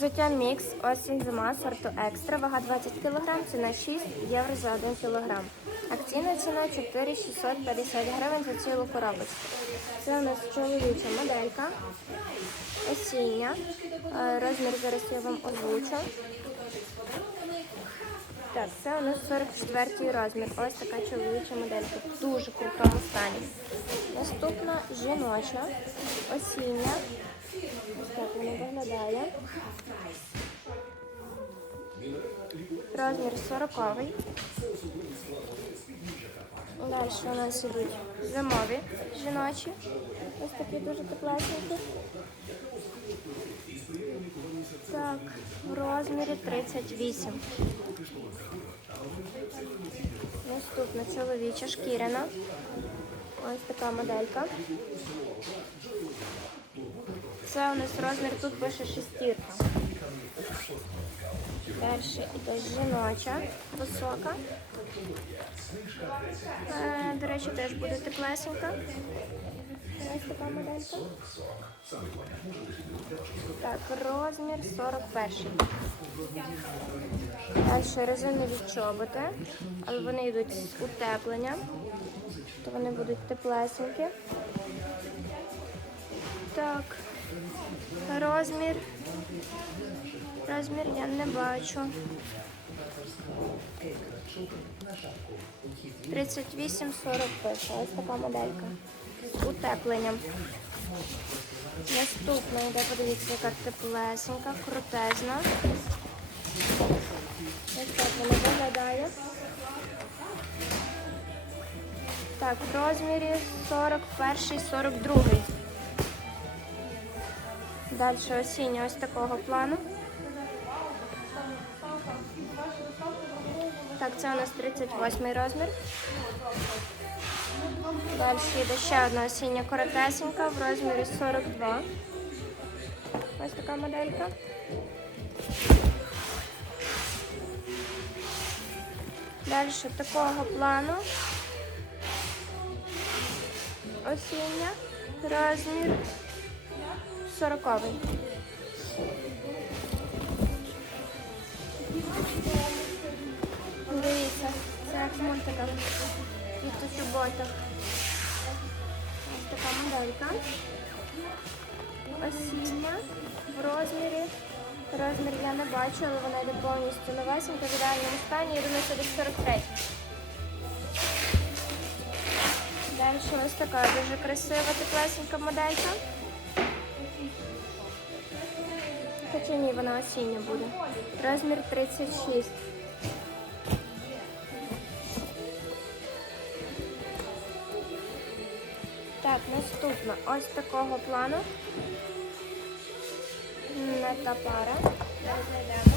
Життя мікс, осінь зима, сорту екстра, вага 20 кг, ціна 6 євро за 1 кг. Акційна ціна 4650 гривень за цілу коробочку. Це у нас чоловіча моделька, осіння. Е, Розмір зараз я вам озвучу. Так, це у нас 44 розмір. Ось така чоловіча моделька. В дуже крутому стані. Наступна жіноча, осіння. Виглядає. Розмір 40. Далі у нас ідуть зимові жіночі. Ось такі дуже теплесенькі. Так, в розмірі 38. Наступна чоловіча шкіряна. Ось така моделька. Це у нас розмір, тут пише шестірка. Перша іде жіноча, висока. Е, До речі, теж буде теплесенька. Ось така моделька. Так, розмір 41. Далі резинові чоботи, але вони йдуть з утепленням, то вони будуть теплесенькі. Так, розмір. Розмір я не бачу. 38-40 пише. Ось така моделька. З утепленням. Наступна йде, подивіться, яка теплесенька, крутезна. Ось так вона виглядає. Так, в розмірі 41-42. Далі осіння ось такого плану. Так, це у нас 38 розмір. Далі йде ще одна осіння коротесенька в розмірі 42. Ось така моделька. Далі такого плану. Осіння. Розмір 40. Дивіться, це як в мультиках. Їх тут чоботах. Ось така. Осіння в розмірі. Розмір я не бачу, але вона йде повністю новесенька в ідеальному стані. Я думаю, це десь 43. Далі ось така дуже красива теплесенька моделька. Хоча ні, вона осіння буде. Розмір 36. Так, наступна ось такого плану. Та пара. Зараз знайдемо.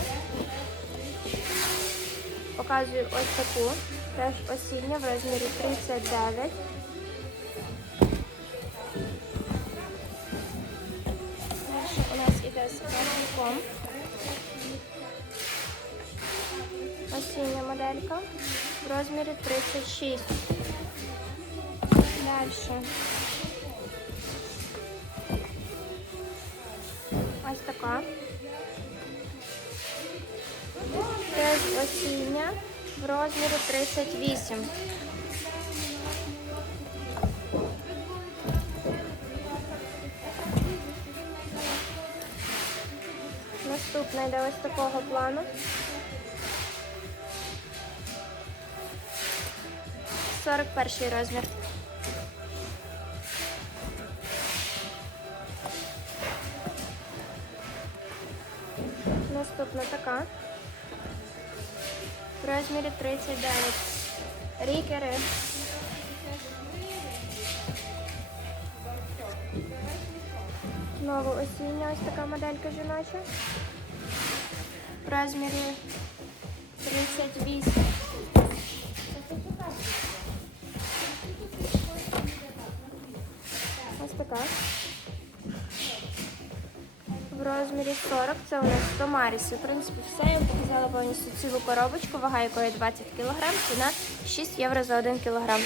Показую ось таку. Теж осіння в розмірі 39. Далі у нас іде з пластиком. Осіння моделька в розмірі 36. Далі. Теж в розмірі 38. Наступна йде ось такого плану. Сорок перший розмір. Наступна така. В розмірі 39. Рікери. Знову осіння ось така моделька жіноча. В розмірі 38. Розмірі 40, це у нас 100 марісів. В принципі, все. Я показала повністю цілу коробочку, вага якої 20 кг, ціна 6 євро за 1 кг.